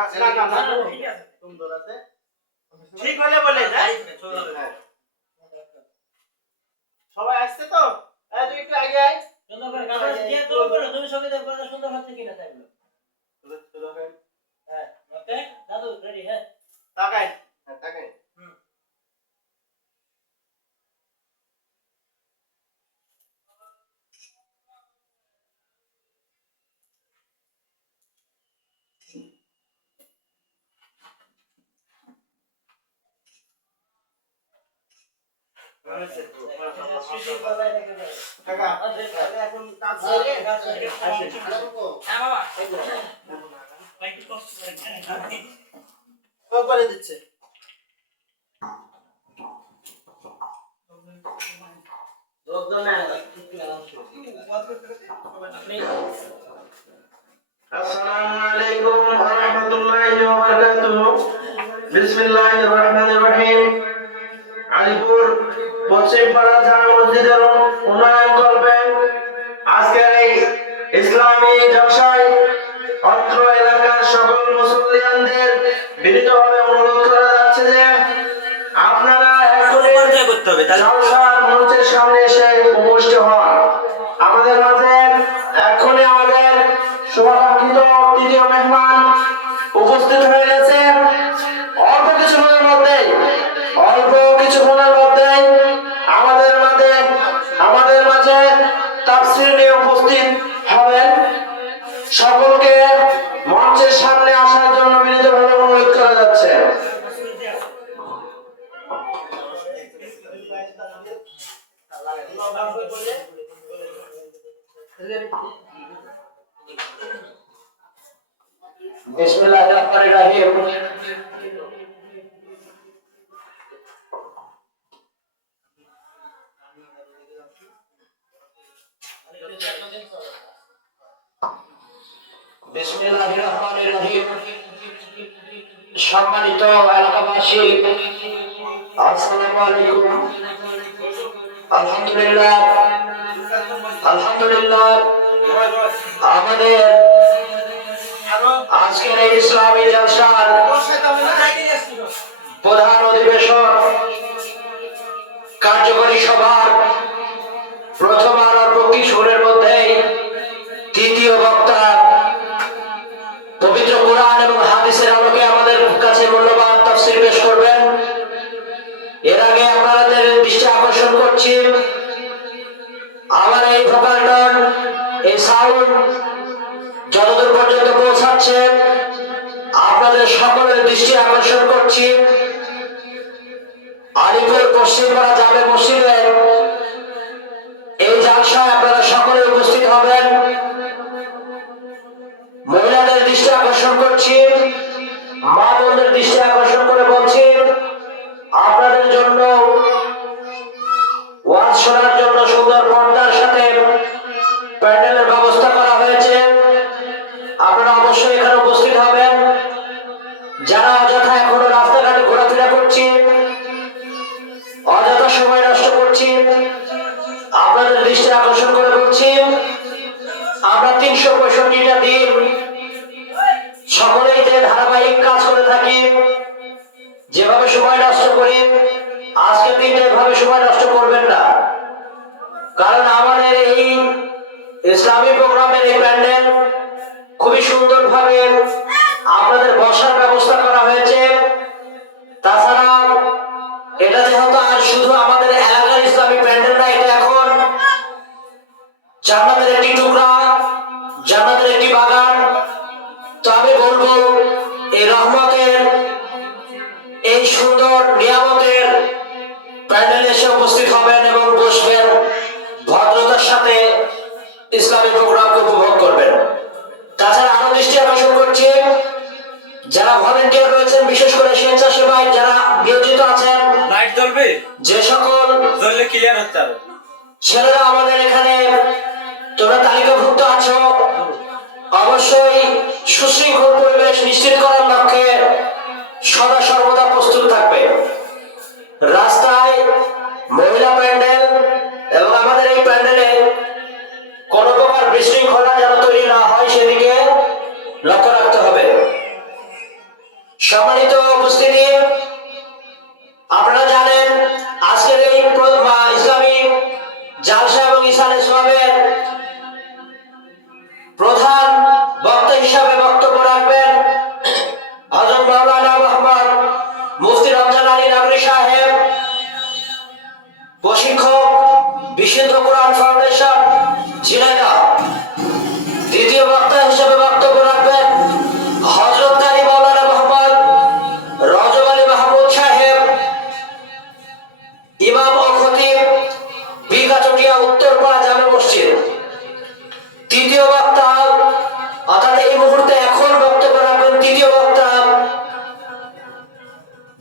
না না না ঠিক আছে সুন্দর আছে ঠিক হলে বলে যাই সবাই আসছে তো এই তুই একটু আগে আয় সুন্দর করে কাগজ দিয়ে তো বলো তুমি সঙ্গে দেখো সুন্দর হচ্ছে কিনা তাই বলো হ্যাঁ ওকে দাদু রেডি হ্যাঁ তাকাই হ্যাঁ তাকাই এখন কাজ করে হ্যাঁ বাবা একটু কষ্ট করে দিচ্ছে আসসালামু আলাইকুম ওয়া রাহমাতুল্লাহি ওয়া বারাকাতুহু বিসমিল্লাহির রহমানির রহিম আলিপুর পশ্চিম পাড়া জামে মসজিদের উন্নয়ন করবেন আজকের এই ইসলামী জলসায় অত্র এলাকার সকল মুসল্লিয়ানদের বিনীতভাবে অনুরোধ করা যাচ্ছে যে আপনারা এখনই জলসার মঞ্চের সামনে এসে উপস্থিত হন আমাদের মাঝে এখনই আমাদের শুভাকাঙ্ক্ষিত তৃতীয় মেহমান উপস্থিত হয়ে গেছে অল্প কিছুক্ষণের মধ্যেই আমাদের মাঝে তাফসীর নিয়ে উপস্থিত হবেন সকলকে মঞ্চের সামনে আসার জন্য বিনীতভাবে অনুরোধ করা যাচ্ছে বিসমিল্লাহির রহমানির রহিম বিসমিল্লাহির রহমানির রহিম সম্মানিত এলাকাবাসী আসসালামু আলাইকুম আলহামদুলিল্লাহ আমাদের আজকের এই ইসলামী জলসার প্রধান অধিবেশন কার্যকরী সভার প্রথম আলোর পক্ষীর মধ্যেই তৃতীয় বক্তা পবিত্র কোরআন এবং হাদিসের আলোকে আমাদের কাছে মূল্যবান তাফসীর পেশ করবেন এর আগে আপনাদের দৃষ্টি আকর্ষণ করছি আমার এই ভোকালটন এই সাউন্ড যতদূর পর্যন্ত পৌঁছাচ্ছে আপনাদের সকলের দৃষ্টি আকর্ষণ করছি আলিপুর পশ্চিমপাড়া জামে মসজিদের এই জালসায় আপনারা সকলে উপস্থিত হবেন মহিলাদের দৃষ্টি আকর্ষণ করছি মা বোনদের দৃষ্টি আকর্ষণ করে বলছি আপনাদের জন্য ওয়াজ শোনার জন্য সুন্দর পর্দার সাথে প্যান্ডেলের ব্যবস্থা করা হয়েছে আপনারা অবশ্যই এখানে উপস্থিত হবেন যারা অযথা এখনো রাস্তাঘাটে ঘোরাফেরা করছি অযথা সময় নষ্ট করছি আপনাদের দৃষ্টি আকর্ষণ করে বলছি আমরা 365টা দিন সকলেই যে ধারাবাহিক কাজ করে থাকি যেভাবে সময় নষ্ট করি আজকের দিনটা এভাবে সময় নষ্ট করবেন না কারণ আমাদের এই ইসলামী প্রোগ্রামের এই প্যান্ডেল খুবই সুন্দরভাবে আপনাদের বসার ব্যবস্থা করা হয়েছে তাছাড়া এটা যেহেতু আর শুধু আমাদের এলাকার ইসলামী প্যান্ডেল না এটা এখন জান্নাতের একটি টুকরা জান্নাতের একটি বাগান তো আমি বলবো এই রহমতের এই সুন্দর নিয়ামতের প্যান্ডেলে এসে উপস্থিত হবেন এবং বসবেন ভদ্রতার সাথে ইসলামী প্রোগ্রামকে উপভোগ করবেন তাছাড়া আরো দৃষ্টি আকর্ষণ করছি যারা ভলেন্টিয়ার রয়েছেন বিশেষ করে স্বেচ্ছাসেবায় যারা নিয়োজিত আছেন লাইট জ্বলবে যে সকল জ্বললে ক্লিয়ার হচ্ছে ছেলেরা আমাদের এখানে তোমরা তালিকাভুক্ত আছো অবশ্যই সুশৃঙ্খল পরিবেশ নিশ্চিত করার লক্ষ্যে সদা সর্বদা প্রস্তুত থাকবে রাস্তায় মহিলা প্যান্ডেল এবং আমাদের এই প্যান্ডেলে কোনো প্রকার বিশৃঙ্খলা যেন তৈরি না হয় সেদিকে লক্ষ্য রাখতে হবে সম্মানিত উপস্থিতি, আপনারা জানেন আজকের এই ইসলামী জালসা এবং ইসালে সওয়াবের প্রধান বক্তা হিসাবে বক্তব্য রাখবেন হযরত মাওলানা মুহাম্মদ মুফতি রমজান আলী নগরী সাহেব, প্রশিক্ষক, বিশুদ্ধ কোরআন ফাউন্ডেশন, ঝিনাইদহ। দ্বিতীয় বক্তা হিসেবে বক্তব্য রাখবেন হযরত কারি মাওলানা মুহাম্মদ রজব আলী মাহমুদ সাহেব, ইমাম ও খতিব, বিঘাচটিয়া উত্তরপাড়া জামে মসজিদ। তৃতীয় বক্তা অর্থাৎ এই মুহূর্তে এখন বক্তব্য রাখবেন তৃতীয় বক্তা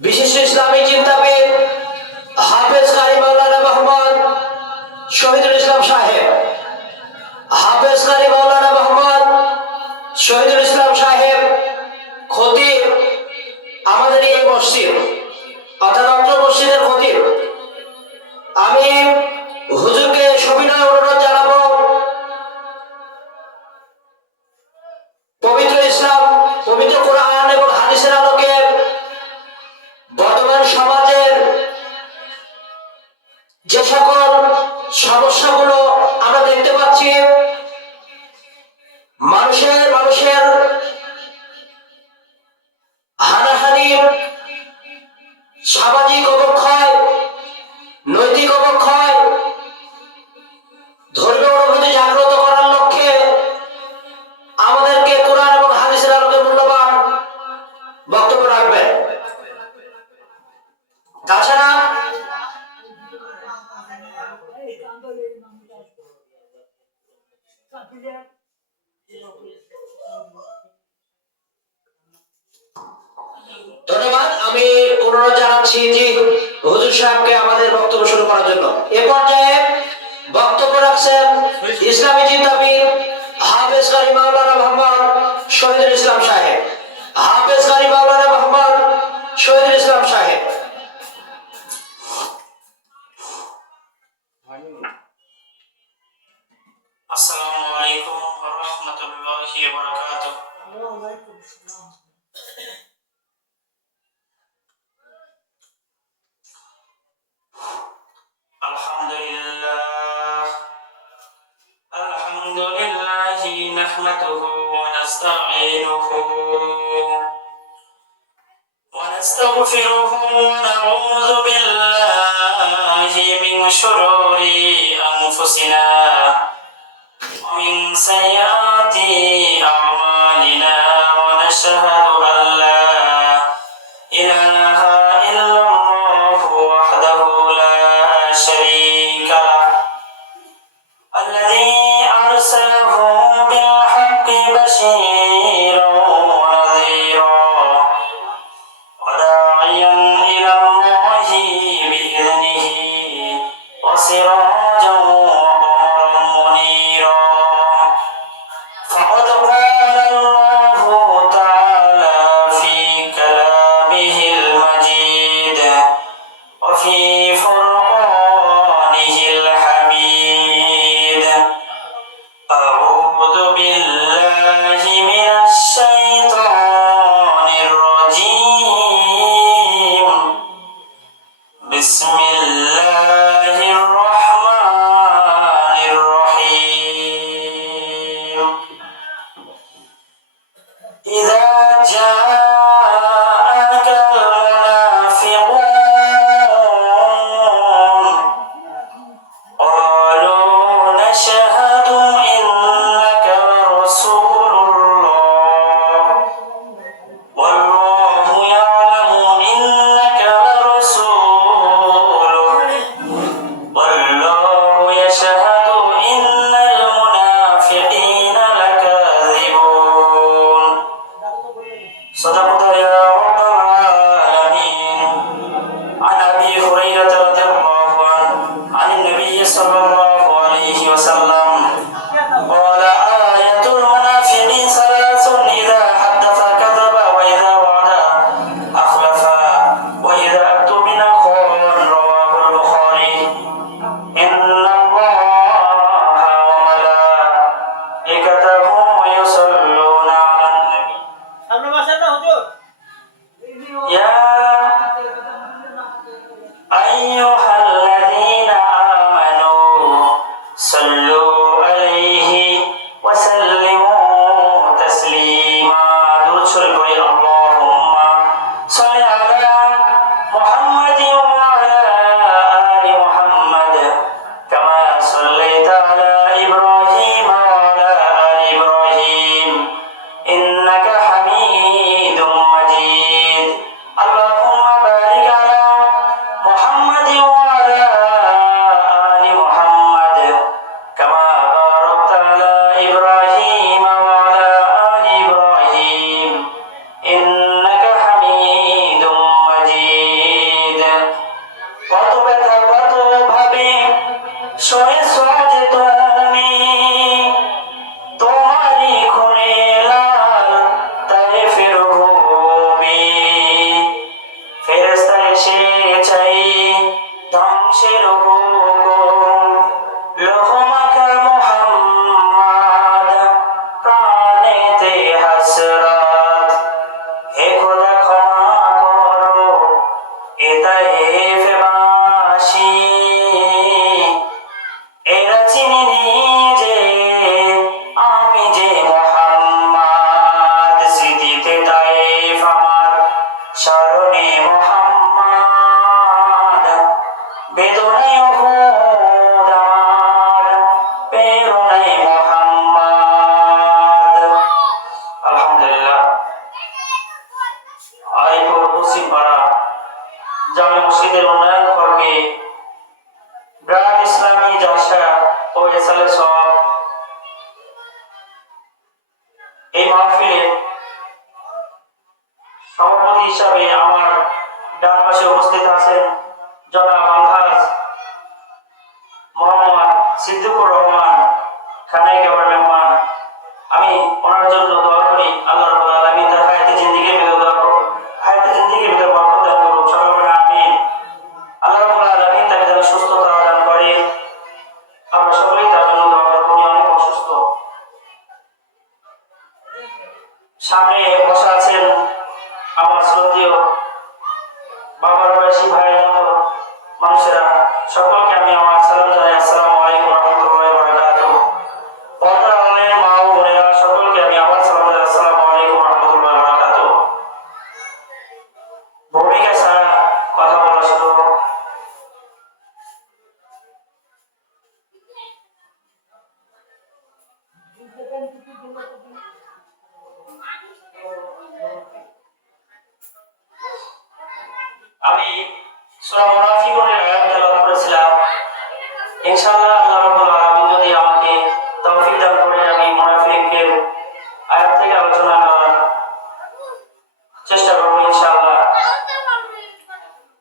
বিশিষ্ট ইসলামী চিন্তাবিদ হাফেজ কারি মাওলানা মুহাম্মদ শহীদুল ইসলাম সাহেব। হাফেজ কারি মাওলানা মুহাম্মদ শহীদুল ইসলাম সাহেব খতিব আমাদের এই মসজিদ অর্থাৎ অত্র মসজিদের খতিব। আমি হুজুরকে সবিনয় অনুরোধ জানাবো পবিত্র ইসলাম, পবিত্র কোরআন এবং হাদিসের আলোকে বর্তমান সমাজের যে সকল সমস্যাগুলো আমরা দেখতে পাচ্ছি, মানুষের হানাহানি, সামাজিক অবক্ষয়, নৈতিক অবক্ষয়, ধর্মীয় অনুভূতি জাগ্রত করার লক্ষ্যে আমাদেরকে কোরআন এবং হাদিসের আলোকে মূল্যবান বক্তব্য রাখবেন। তাছাড়া ধন্যবাদ। আমি অনুরোধ জানাচ্ছি যে হুজুর সাহেবকে আমাদের বক্তব্য শুরু করার জন্য। এ পর্যায়ে বক্তব্য রাখছেন ইসলামী চিন্তাবিদ হাফেজ কারি মাওলানা মুহাম্মদ শহীদুল ইসলাম সাহেব। হাফেজ কারি মাওলানা মুহাম্মদ শহীদুল ইসলাম সাহেব। আসসালামু আলাইকুম ওয়া রাহমাতুল্লাহি ওয়া বারাকাতুহু। আলহামদুলিল্লাহি নাহমাদুহু ওয়া নাস্তাঈনুহু ওয়া নাস্তাগফিরুহু ওয়া নাউযু বিল্লাহি মিন শুরুরি আনফুসিনা ومن سيئات أعمالنا ونشهد أن لا إله إلا الله وحده لا شريك له الذي أرسله بالحق بشيرا ونذيرا وداعيا إلى الله بإذنه وسراجا فقد قال الله تعالى في كلامه المجيد وفي فرقانه الحميد. أعوذ بالله من الشيطان الرجيم. بسم الله الرحمن الرحيم. إذا جاءك المنافقون قالوا نشهد إنك لرسول الله والله يعلم إنك لرسوله والله يشهد إن المنافقين لكاذبون. صدقت يا رب العالمين. عن أبي هريرة رضي الله عنه عن النبي صلى الله عليه وسلم قال آية المنافق ثلاث إذا حدث كذب وإذا وعد أخلف وإذا اؤتمن خان. رواه البخاري. إن الله وملائكته يصلون على النبي দে হাসরাত, হে খোদা ক্ষমা করো এ তায়েফবাসী, এরা চিনিনি যে আমি যে মুহাম্মদ, স্মৃতিতে তায়েফ আমার স্মরণে মুহাম্মদ, বেদনায় উহুদ আমার প্রেরণায় মুহাম্মদ। আলহামদুলিল্লাহ। আলিপুর পশ্চিমপাড়া জামে মসজিদের উন্নয়ন করবে ব্রাক ইসলামী জলসা ও এসালে সব এই মাহফিলে সভাপতি হিসাবে আমার ডান পাশে উপস্থিত আছেন জনাব আলহাজ মোহাম্মদ সিদ্দিকুর রহমান, খানাই কেবল মেহমান। আমি ওনার জন্য দোয়া করি আল্লাহ রাব্বুল আলামিন তার হায়াতে জিন্দেগির ভিতর বরকত দান করুন। সকলে বলেন আমিন। আল্লাহ রাব্বুল আলামিন তাকে যেন সুস্থতা দান করে। আমরা সকলেই তার জন্য দোয়া করব। উনি অনেক অসুস্থ। সামনে বসে আছেন আমার শ্রদ্ধেয় বাবার বয়সী ভাইয়ের মতো মানুষেরা, সকলকে আমি আমার সালাম জানাই। আসসালামু আলাইকুম রহমতুল্লাহি ওয়া বারাকাতুহু। পর্দার আড়ালের মা ও বোনেরা, সকলকে আমি আবার সালাম জানাই। আসসালামু আলাইকুম রহমতুল্লাহি ওয়া বারাকাতুহু। ভূমিকা ছাড়া কথা বলা শুরু হোক। আমি সূরা মুনাফিকুনের আয়াত তেলাওয়াত করেছিলাম। ইনশাআল্লাহ আল্লাহ রাব্বুল আলামিন যদি আমাকে তৌফিক দান করে আমি মুনাফিকের আয়াত থেকে আলোচনা করার চেষ্টা করব ইনশাআল্লাহ।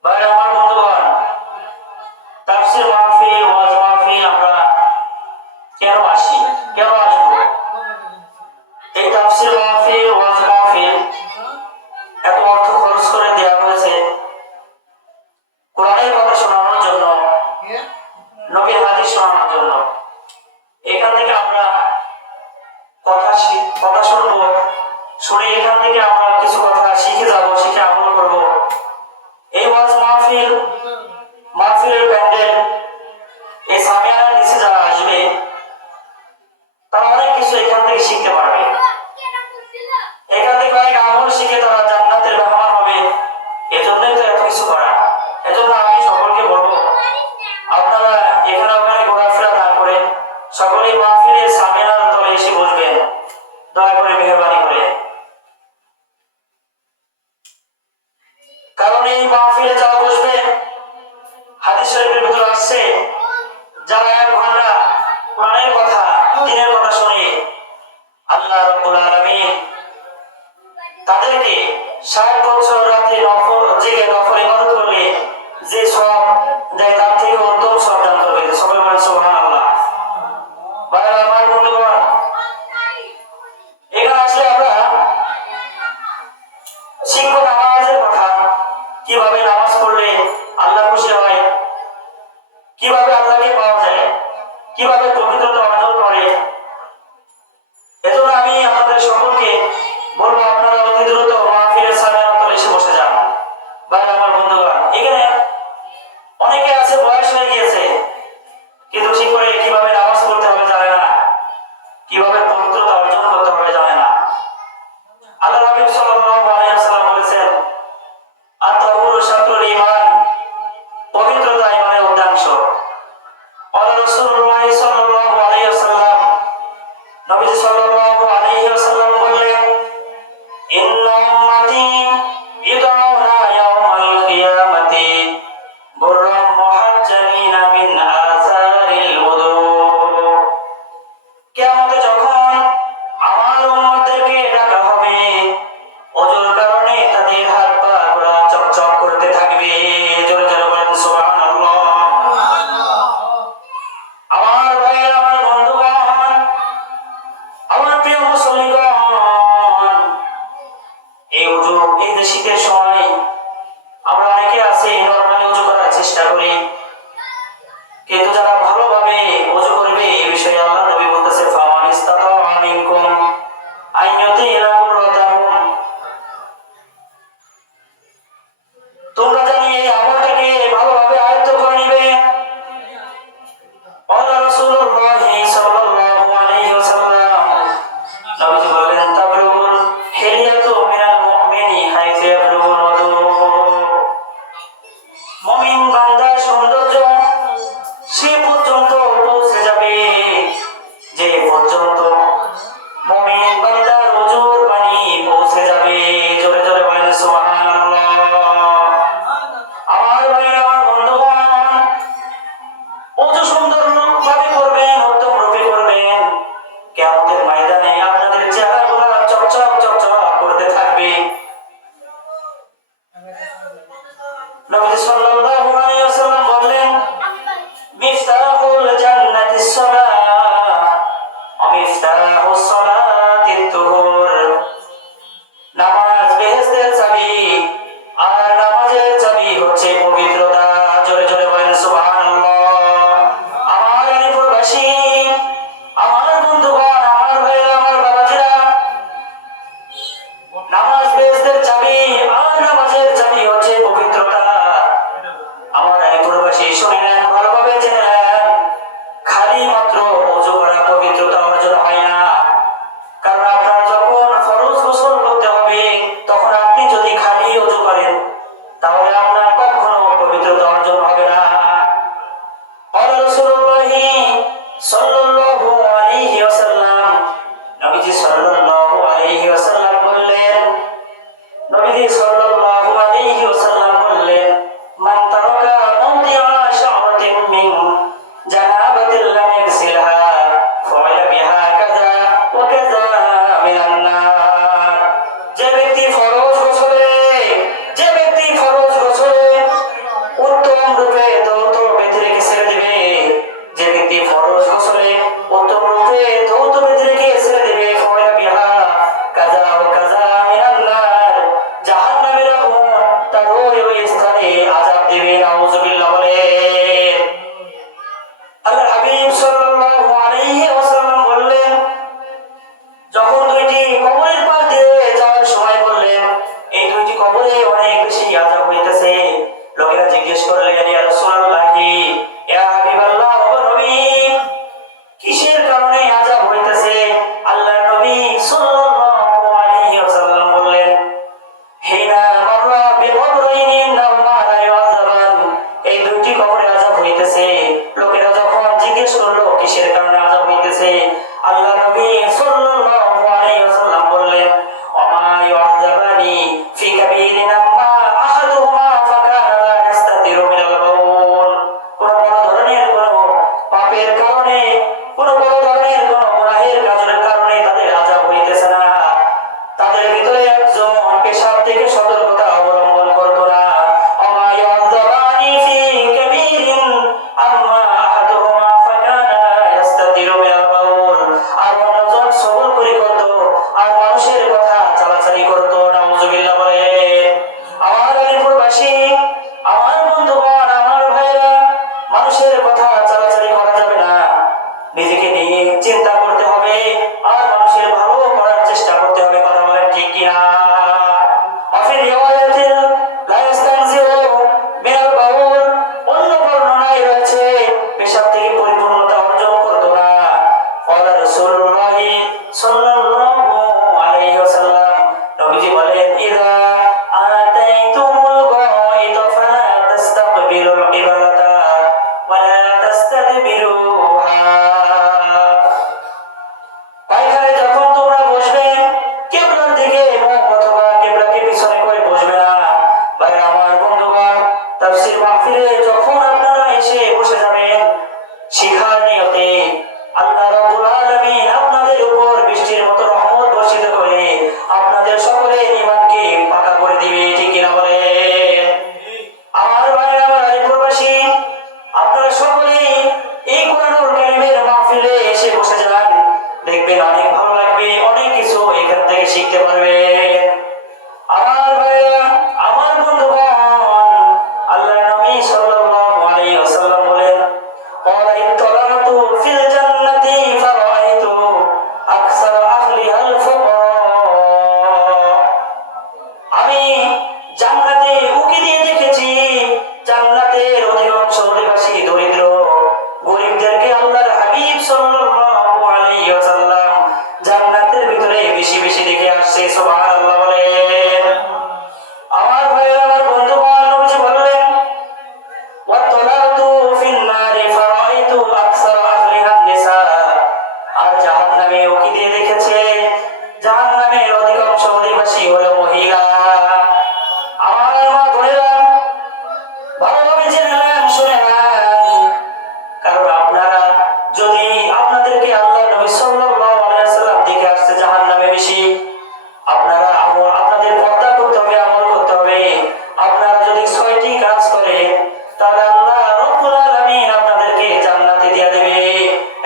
ভাই আমার বন্ধুগণ, তাফসীর মাহফিল, ওয়াজ মাহফিল আমরা কেন আসি, কেন আসবো? এই তাফসীর মাহফিল, ওয়াজ মাহফিল এত অর্থ খরচ করে দেওয়া হয়েছে কোরআনের কথা শোনানোর জন্য, নবীর হাদিস শোনানোর জন্য। এখান থেকে আমরা কথা শুনবো, শুনে এখান থেকে আমরা কিছু কথা শিখে যাব, শিখে আমল করব। এই ওয়াজ মাহফিলের প্যান্ডেল, এই সামিয়ানার নিচে যারা আসবে তারা অনেক কিছু এখান থেকে শিখতে পারবে। এখান থেকে অনেক আমল শিখে তারা জান্নাতের মেহমান হবে। এজন্যই তো এত কিছু করা। এজন্য আমি সকলকে বলবো, আপনারা এখানে ওখানে ঘোরাফেরা না করে সকলেই মাহফিলের সামিয়ানার তলে এসে বসবেন, দয়া করে মেহরবানি করে। কারণ এই মাহফিলে যারা বসবে, হাদিস শরীফের ভিতরে আসছে, যারা 1 ঘন্টা কোরআনের কথা, দ্বীনের কথা শুনে আল্লাহ রাব্বুল আলামিন তাদেরকে 60 বছর রাতে জেগে নফল ইবাদত করলে যে সব দেয় তার থেকে উত্তম সব দান করবে। সবাই বলেন সুবহানাল্লাহ। ভাইরা আমার বন্ধুগণ, এখানে আসলে আমরা শিখব নামাজের কথা, কিভাবে নামাজ পড়লে আল্লাহ খুশি হয়, কিভাবে আল্লাহকে পাওয়া যায়, কিভাবে পবিত্রতা অর্জন করে। এজন্য আমি আপনাদের সকলকে বলবো, আপনারা অতি দ্রুত মাহফিলের সামিয়ানার তলে এসে বসে যান। ভাইরা আমার বন্ধুগণ, এখানে অনেকে আছে বয়স হয়ে গিয়েছে, কিন্তু ঠিক করে কিভাবে নামাজ পড়তে হবে জানে না, কিভাবে পবিত্রতা অর্জন করতে হবে জানে না। আল্লাহ হাবিব সাল্লাল্লাহু আলাইহি ওয়াসাল্লাম বলেছেন, আত-তাহুরু শাতরুল ঈমান, পবিত্রতা ঈমানের অর্ধাংশ। আল্লাহ রাসূলুল্লাহ সাল্লাল্লাহু আলাইহি ওয়াসাল্লাম, নবী সাল্লাল্লাহু আলাইহি ওয়াসাল্লাম বললেন, ইন্না উম্মতি ইউদআউনা ইয়াওমাল কিয়ামাতি বুররাম মুহাজ্জালিনা মিন আসারিল wudu। কিয়ামতে যখন আমার উম্মতদেরকে ডাকা হবে, ওজুর কারণে তাদের হাত পা গুলো চকচক করতে থাকবে। জোরে জোরে বলেন সুবহানাল্লাহ। আমার ভাইয়েরা, আমার বন্ধুগণ, আমার প্রিয় মুসলিমগণ, এই যে শীতের সময় আমরা অনেকে আছি নরমালি উজু করার চেষ্টা করি, কিন্তু যারা ভালোভাবে উজু করবে এই বিষয়ে আল্লাহ নবী বলতেছে, ফামান ইস্তাতা মিনকুম আইয়াতি লাগুরতাহুম। তোমরা জানি এই আমলটাকে ভালোভাবে আয়ত্ত করে নিবে। قال رسول الله صلى الله عليه وسلم নবীজি বললেন তাবলুগুল হিলিয়াতু মিনাল মুমিনি হাইসু ইয়াবলুগুল ওযু। মুমিন বান্দার সৌন্দর্য সে পর্যন্ত পৌঁছে যাবে যে পর্যন্ত মুমিন বান্দার ওযুর পানি পৌঁছে যাবে। জোরে জোরে বলেন সুবহানাল্লাহ। আমার ভাইরা, আমার বন্ধুগণ, ওযু সুন্দরভাবে করবেন, উত্তম রূপে করবেন। কিয়ামতের ময়দানে আপনাদের চেহারাগুলো চকচক চকচক করতে থাকবে। নবী সাল্লাল্লাহু আলাইহি ওয়াসাল্লাম বললেন মিফতাহুল জান্নাতিস সালাহ ওয়া মিফতাহুস সালাতিত তুহুর। নামাজ বেহেশতের চাবি আর নামাজের চাবি হচ্ছে পবিত্রতা। জোরে জোরে বলেন সুবহানাল্লাহ। আমার আলিপুরবাসী, আমার বন্ধুগণ, আমার ভাইরা, আমার বাবাজিরা, নামাজ বেহেশতের চাবি আর নামাজের চাবি হচ্ছে পবিত্রতা। আমার আলিপুরবাসী শুনে নেন, ভালোভাবে জেনে নেন, খালি মাত্র ওযু করা পবিত্রতা অর্জন হয় না। কারণ আপনার যখন ফরজ গোসল করতে হবে তখন আপনি যদি খালি ওযু করেন তাহলে আপনার কখনো পবিত্রতা অর্জন হবে না। قال رسول الله صلى الله عليه وسلم নবীজি সাল্লাল্লাহু আলাইহি ওয়াসাল্লাম বললেন, নবীজি সাল্লাল্লাহু আলাইহি ওয়াসাল্লাম বললেন মান তারাকা মাওদিআ শা'রাতিন মিন জানাবাতিল লাম ইয়াগসিলহা ফা'লা বিহা কাযা ওয়া কাযা মিনান নার। যে ব্যক্তি ফরজ গোসলে উত্তম রূপে ধৌত বেঁধে রেখে ছেড়ে দিবে, যে ব্যক্তি ফরজ গোসলে উত্তম রূপে ধৌত বেঁধে রেখে ছেড়ে দিবে, ফা'লা বিহা কাযা ওয়া কাযা মিনান নার, জাহান্নামের আগুন তার ওই স্থানে আযাব দিবে। নাউযুবিল্লাহ বলে। আল্লাহর হাবিব সাল্লাল্লাহু আলাইহি ওয়াসাল্লাম বললেন, যখন দুইটি কবরের পাশ দিয়ে যাওয়ার সময় বললেন এই দুইটি কবরে অনেক বেশি আযাব হইতেছে। লোকেরা জিজ্ঞেস করলেন ইয়া রাসূলুল্লাহি, ইয়া হাবিবাল্লাহ, ও নবী, কিসের কারণে আযাব হইতেছে? আল্লাহর নবী সাল্লাল্লাহু আলাইহি ওয়াসাল্লাম বললেন হিনা মাররা বিকবরাইন নামা লা ইউযাবান। এই দুইটি কবরে আযাব হইতেছে। লোকেরা যখন জিজ্ঞেস করলো কিসের কারণে আযাব হইতেছে, আল্লাহ নবী সাল্লাল্লাহু আলাইহি ওয়াসাল্লাম বললেন ওমা ইউযাবানি ফি কাবীরিন আম্মা আহাদুহুমা ফাকানা লা ইস্তাতিরু মিনাল বাউল। কোন বড় ধরনের কোন পাপের কারণে, কোন বড় ধরনের কোন গুনাহের কাজের কারণে তাদের আযাব হইতেছে না। তাদের ভিতরে একজন পেশাব থেকে সতর্কতা অবলম্বন করতো না। ওমা ইউযাবানি ফি কাবীরিন আম্মা আহাদুহুমা ফাকানা লা ইস্তাতিরু মিনাল বাউল। আর অন্যজন সবর করে করতো আর মানুষের কথা চালাচালি করতো। নাউযুবিল্লাহ বলে। আমার আলিপুরবাসী, আমার বন্ধুগণ, আমার ভাইরা, মানুষের কথা চালাচালি করা যাবে না। নিজেকে নিয়ে চিন্তা করতে হবে আর মানুষের ভালো করার চেষ্টা করতে হবে। কথা বলেন ঠিক কিনা? অফির রিওয়ায়াতিল লা ইস্তানজিউ মিনাল বাউল, অন্য বর্ণনায় রয়েছে পেশাব থেকে পরিপূর্ণতা অর্জন করতো না। ক্বালা রাসূলুল্লাহি সাল্লাল্লাহু আলাইহি ওয়াসাল্লাম, নবীজি বলেন ইযা আতাইতুমুল গায়িতা ফালা তাস্তাকবিলুল কিবলাতা ওয়া লা তাস্তাদবিরুহা। পায়খানায় যখন তোমরা বসবে কিবলার দিকে মুখ সুবহানাল্লাহ বলেন। আমার ভাইরা, আমার বন্ধুগণ, নবীজি বললেন, ওয়াতলাতু ফিন নারি ফারাইতু আকসার আহলিহা নিসা। আর জাহান্নামে উকি দিয়ে দেখেছে, জাহান্নামের অধিকাংশ অধিবাসী হলো মহিলা। আমার মা বোনেরা, ভালোভাবে জেনে নেন, শুনে নেন, কারণ আপনারা যদি আপনাদেরকে আল্লাহ নবী সাল্লাল্লাহু আলাইহি ওয়াসাল্লাম দিকে আসছে জাহান্নামে বেশি, আপনারা আপনাদের পর্দা করতে হবে, আমল করতে হবে। আপনারা যদি 6টি কাজ করেন, তাহলে আল্লাহ রব্বুল আলামিন আপনাদেরকে জান্নাতে দিয়ে দেবে।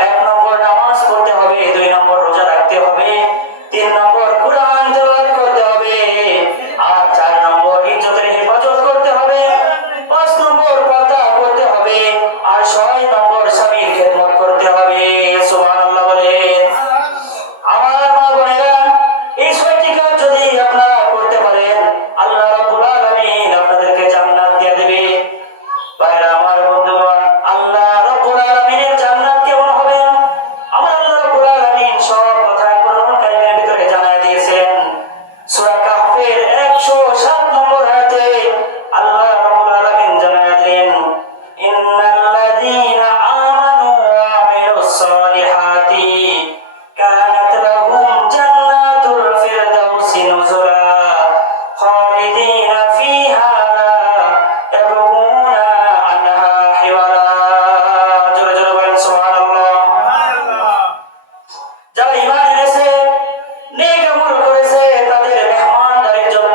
1 নম্বর নামাজ পড়তে হবে, 2 নম্বর রোজা রাখতে হবে, 3 নম্বর কুরআন তেলাওয়াত করতে হবে, আর 4 নম্বর ইজ্জতের হেফাজত করতে হবে, 5 নম্বর পর্দা করতে হবে, আর 6 নম্বর স্বামীর খেদমত করতে হবে। সুবহানাল্লাহ বলেন। আমার মা বোনেরা, এই 6টি কাজ যদি আপনারা করতে পারেন, আল্লাহ রাব্বুল আলামিন আপনাদেরকে জান্নাত দিয়ে দেবে। ভাইরা, আমার বন্ধুগণ, আল্লাহ রাব্বুল আলামিনের জান্নাত কেমন হবে? আমার আল্লাহ রাব্বুল আলামিন সব কথা কোরআন কারীমের ভিতরে জানায় দিয়েছেন। সূরা কাহফের 107 নম্বর আয়াতে আল্লাহ রাব্বুল আলামিন জানায় দিলেন, ইন্নাল্লাযীনা আমানু ওয়া আমিলুস সালিহাতি কানাত লাহুম জান্নাতুল ফিরদাউসি নুজুলা খালিদিনা ফিহা লা ইয়াবগুনা আনহা হিওয়ালা। জোরে জোরে বলেন সুবহানাল্লাহ। যারা ঈমান এনেছে, নেক আমল করেছে, তাদের মেহমানদারির জন্য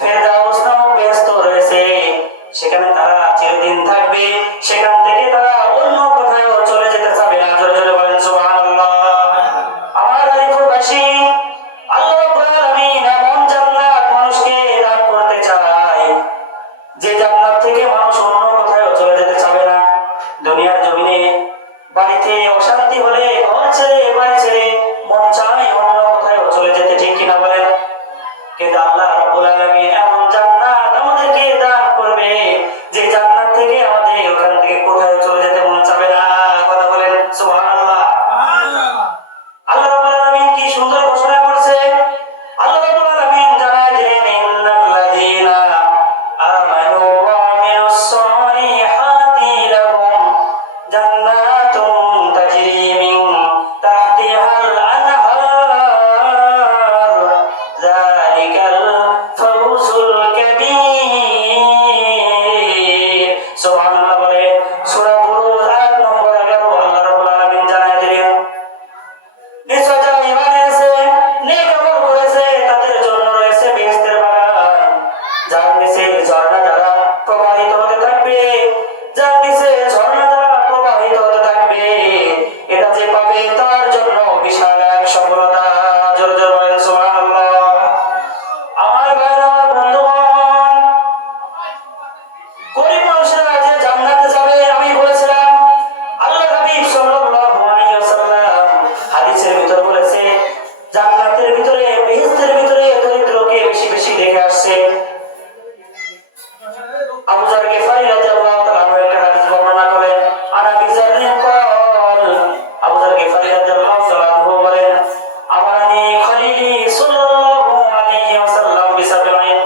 ফেরদাউস নামক বেহেশত রয়েছে। সেখানে তারা চিরদিন থাকবে, সেখান থেকে তারা অন্য কোথাও চলে যেতে চাবে না। জোরে জোরে বলেন সুবহানাল্লাহ। আমার আলিপুরবাসী, আল্লাহ রাব্বুল আলামিন এমন জান্নাত মানুষকে দান করতে চায়, যে জান্নাত থেকে মানুষ অন্য কোথাও চলে যেতে চাবে না। দুনিয়ার জমিনে বাড়িতে অশান্তি হলে ঘর ছেড়ে বাড়ি ছেড়ে মন চায় অন্য কোথাও চলে যেতে, ঠিক কিনা বলেন? কিন্তু আল্লাহ রাব্বুল আলামিন এমন জান্নাত আমাদেরকে দান করবে, যে জান্নাত থেকে আমাদের ওখান থেকে কোথাও চলে যেতে মন চাবে না। কথা বলেন সুবহানাল্লাহ। আল্লাহ রাব্বুল আলামিন কি সুন্দর ঘোষণা করছে। আল্লাহ রাব্বুল আলামিন জানায় দিলেন, ইন্নাল্লাযীনা আমানু ওয়া আমিলুস সালিহাতি লাহুম জান্নাতুন তাজরি মিন তাহতিহাল আনহার যালিকাল ফাওজুল কাবীর। সুবহানাল্লাহ বলে। সূরা বুরুজ আয়াত নম্বর 11 আল্লাহ রাব্বুল আলামিন জানায় দিলেন, নিশ্চয় যারা ঈমান এনেছে, নেক আমল করেছে, তাদের জন্য রয়েছে বেহেশতের বাগান, যার নিচে ঝর্ণা দ্বারা প্রবাহিত হতে থাকবে, যার নিচে ঝর্ণা দ্বারা প্রবাহিত হতে থাকবে। এটা যে পাবে তার জন্য বিশাল এক সফলতা। জোরে জোরে বলেন সুবহানাল্লাহ। আমার ভাইরা, আমার বন্ধুগণ, গরিব মানুষরা যে জান্নাতে যাবে, আমি বলেছিলাম, আল্লাহ হাবিব সাল্লাল্লাহু আলাইহি ওয়াসাল্লাম হাদিসের ভিতর বলেছে, জান্নাতের ভিতরে, বেহেশতের ভিতরে দরিদ্রকে বেশি বেশি দেখে আসছে। আবু যার গিফারী রাদিয়াল্লাহু তাআলা আনহু একটা হাদিস বর্ণনা করেন, আনা বিজাররিন ক্বাল, আবু যার গিফারী রাদিয়াল্লাহু তাআলা আনহু বলেন, আমানি খলিলি সাল্লাল্লাহু আলাইহি ওয়াসাল্লাম বিসাবঈন।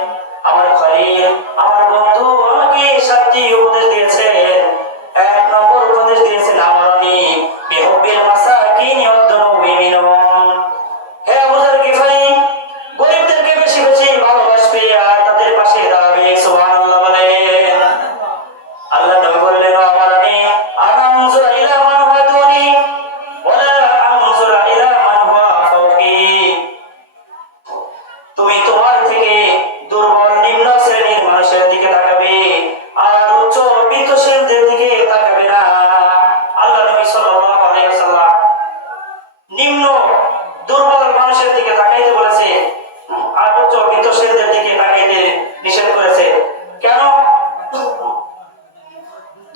আমার খলিল, আমার বন্ধু আমাকে 7টি উপদেশ দিয়েছেন। 1 নম্বর উপদেশ দিয়েছেন, আমারনি বিহুব্বিল মাসাকিন ওয়াদ-দুনুবি মিনহুম। হে আবু যার গিফারী, গরিবদেরকে বেশি বেশি ভালোবাসবে আর তাদের পাশে দাঁড়াবে। সুবহানাল্লাহ বলেন। আল্লাহ নবী বললেন, আমারনি আনজুরা ইলা মান হুয়া দুনি ওয়ালা আনজুরা ইলা মান হুয়া ফাওকি। তুমি তোমার থেকে দুর্বল নিম্ন শ্রেণীর মানুষের দিকে তাকাবে, আর উচ্চ বিত্তশীলদের দিকে তাকাবে না। আল্লাহ নবী সাল্লাল্লাহু আলাইহি ওয়াসাল্লাম নিম্ন দুর্বল মানুষের দিকে তাকাইতে বলেছে, আর উচ্চ বিত্তশীলদের দিকে তাকাইতে নিষেধ করেছে। কেন?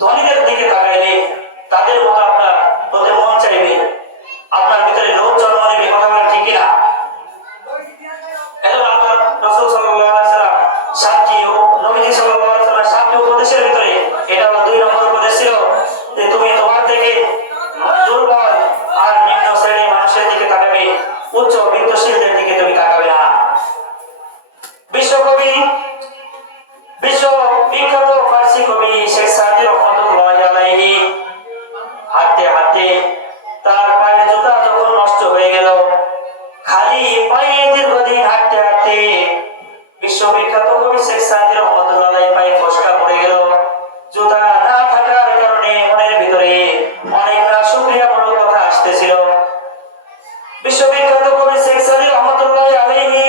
ধনীদের দিকে তাকাইলে তাদের মতো আপনার হতে মন চাইবে, আপনার ভিতরে লোভ জন্ম নেবে। কথা বলেন ঠিক কিনা? এজন্য আল্লাহ বিশ্ববিখ্যাত কবি শেখ সাদী রহমতুল্লাহ আলাইহি পায়ে ফসকা পড়ে গেল। জুতা না থাকার কারণে মনের ভিতরে অনেক নাশুকরিয়ামূলক কথা আসতেছিল। বিশ্ববিখ্যাত কবি শেখ সাদী রহমতুল্লাহ আলাইহি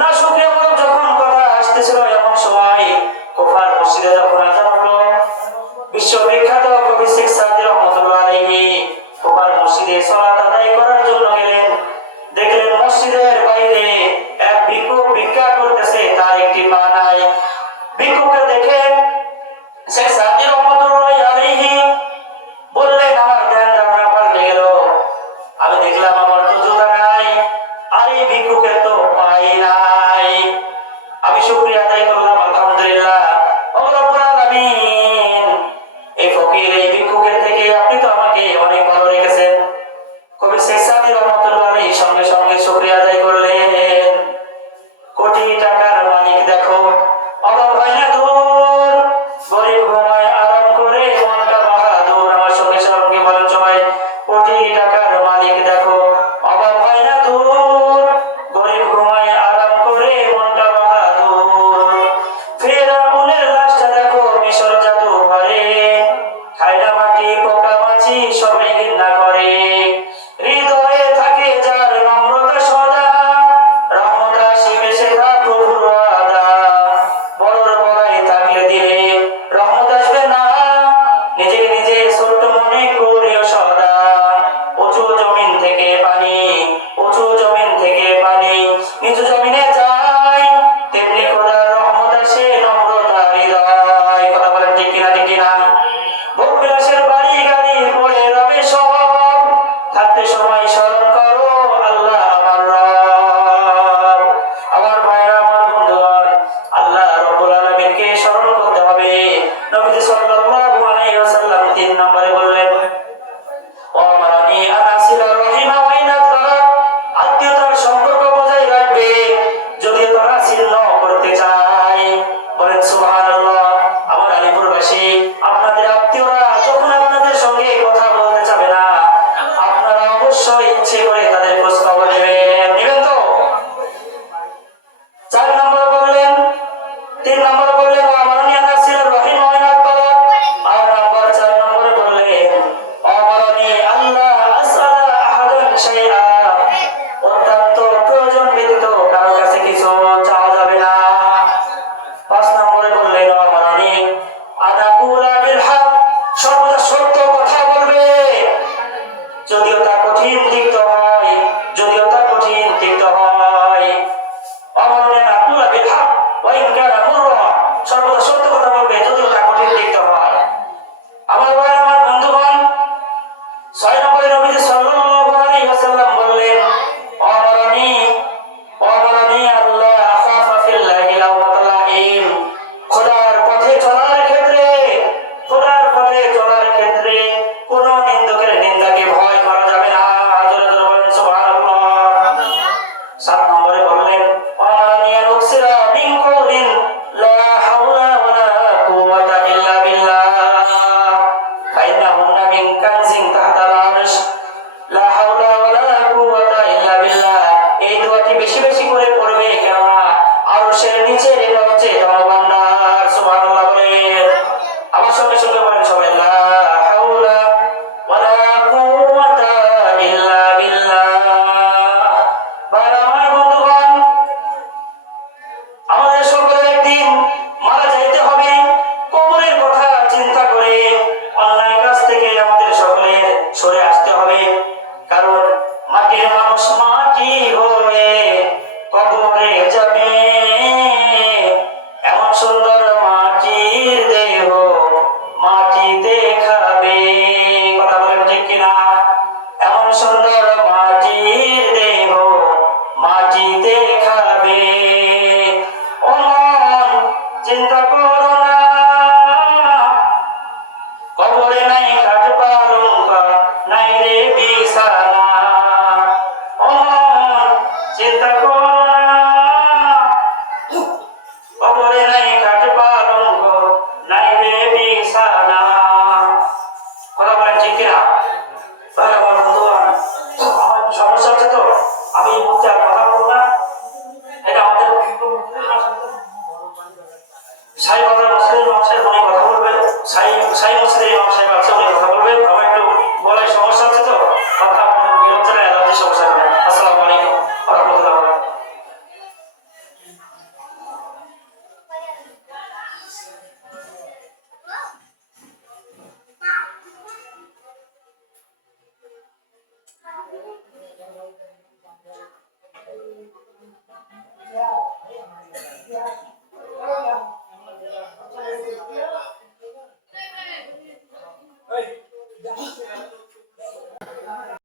নাশুকরিয়ামূলক যখন কথা আসতেছিল, এমন সময় কুফার মসজিদে যখন আযান হলো, বিশ্ববিখ্যাত কবি শেখ সাদী রহমতুল্লাহ আলাইহি কুফার মসজিদে সালাত আদায় করার জন্য গেলেন। দেখলেন মসজিদের বাইরে এক ভিক্ষুক ভিক্ষা করতেছে, তার একটি পা নাই। ভিক্ষুককে দেখে শেখ সাদী রহমতুল্লাহ আলাইহি বললেন, আমার ধ্যান ধারণা পাল্টে গেল। আমি দেখলাম আমার তো জুতা নাই, আর এই ভিক্ষুকের তো পাই নাই। আমি শুকরিয়া আদায় করলাম, আলহামদুলিল্লাহ ও রব্বুল আলামিন, এই ফকির এই ভিক্ষুকের থেকে আপনি তো আমাকে অনেক ভালো রেখেছেন। কবি শেখ সাদী রহমতুল্লাহ আলাইহি সঙ্গে সঙ্গে শুকরিয়া আদায় করলেন। কোটি টাকার মালিক দেখো, অভাব হয় না দূর, গরিব ঘুমায় আরাম করে, মনটা বাহাদুর। আমার সঙ্গে সঙ্গে বলেন সবাই, কোটি টাকার মালিক দেখো, অভাব হয় না দূর, গরিব ঘুমায় আরাম করে, মনটা বাহাদুর। ফেরাউনের লাশটা দেখো মিশর জাদুঘরে, খায় না মাটি পোকা মাছি সবাই ঘৃণা করে। হৃদয়ে থাকে যার নম্রতা সদা, রহমত আসিবে সেটা প্রভুর ওয়াদা। বড়র বড়াই থাকলে দিলে রহমত আসবে না, নিজেকে নিজে ছোট্ট মনে করিও সদা। উঁচু জমিন থেকে পানি, উঁচু জমিন থেকে পানি নিচু জমিনে যায়, তেমনি খোদার রহমত আসে নম্রতা হৃদয়। কথা বলেন ঠিক কিনা, ঠিক কিনা? ভোগ বিলাসের বাড়ি গাড়ি পড়ে রবে সব, থাকতে সময় স্মরণ করো আল্লাহ আমার রব। আমার ভাইরা, আমার বন্ধুগণ, আল্লাহ রব্বুল আলামিনকে স্মরণ করতে হবে। নবীজি সাল্লাল্লাহু আলাইহি ওয়াসাল্লাম 3 নম্বরে বললেন, ওয়ামারানি আনাসিলা রহিমা ওয়াইনাত তারা, আত্মীয়তার সম্পর্ক বজায় রাখবে যদিও তারা ছিন্ন করতে চায়। বলেন সুবহানাল্লাহ। আমার আলিপুরবাসী, আপনাদের আত্মীয়রা যখন আপনাদের সঙ্গে কথা বলতে চাবে না, আপনারা অবশ্যই ইচ্ছে করে তাদের খোঁজ খবর নেবেন। নেবেন তো? 4 নম্বর বললেন, 3 নম্বর বললেন ওয়ামারানি আনাসিলা রহিমা ওয়াইনাত তারা, আর নম্বর 4 নম্বরে বললেন ওয়ামারানি আল্লাহ আসআলা আহাদান শাইআ, অত্যন্ত প্রয়োজন ব্যতীত কারো কাছে কিছু চাওয়া যাবে না। 5 নম্বরে বললেন ওয়ামারানি আনাকুলা বিল হক, সর্বদা সত্য কথা বলবে যদিও তা কঠিন তিক্ত হয়, যদিও তা কঠিন তিক্ত হয়। ওয়ামারানি আনাকুলা বিল হক ওয়া ইন কানা মুররা, সর্বদা সত্য কথা বলবে যদিও তা কঠিন তিক্ত হয়। আমার ভাই, আমার বন্ধুগণ, 6 নম্বরে নবীজি সাল্লাল্লাহু আলাইহি ওয়াসাল্লাম বললেন ওয়ামারানি আল্লাহ আখাফা ফিল্লাহি লাওমাতা লাইম, খোদার পথে চলার ক্ষেত্রে, খোদার পথে চলার ক্ষেত্রে কোন নিন্দকের নিন্দাকে ভয় করা যাবে না। জোরে জোরে বলেন সুবহানাল্লাহ। 7 নম্বরে বললেন ওয়ামারানি আনুকসিরা মিন কওলিন লা হাওলা ওয়ালা কুওয়াতা ইল্লা বিল্লাহ, ফাইন্নাহুন্না মিন কানজিন তাহতাল আরশ, লা হাওলা ওয়ালা কুওয়াতা ইল্লা বিল্লাহ। এই দোয়াটি বেশি বেশি করে পড়বে, কেননা আরশের নিচে এটা হচ্ছে ধনভাণ্ডার। সুবহানাল্লাহ বলেন। আমার সঙ্গে সঙ্গে বলেন সবাই, লা হাওলা ওয়ালা কুওয়াতা ইল্লা বিল্লাহ। ভাইরা, আমার বন্ধুগণ, আমাদের সকলের একদিন মারা যাইতে হবে। কবরের কথা চিন্তা করে অন্যায় কাজ থেকে আমাদের সকলের সরে আসতে হবে, কারণ মাটির মানুষ মাটি হয়ে কবরে যাবে। এমন সুন্দর মাটির দেহ মাটিতে খাবে। কথা বলেন ঠিক কিনা? এমন সুন্দর মাটির দেহ মাটিতে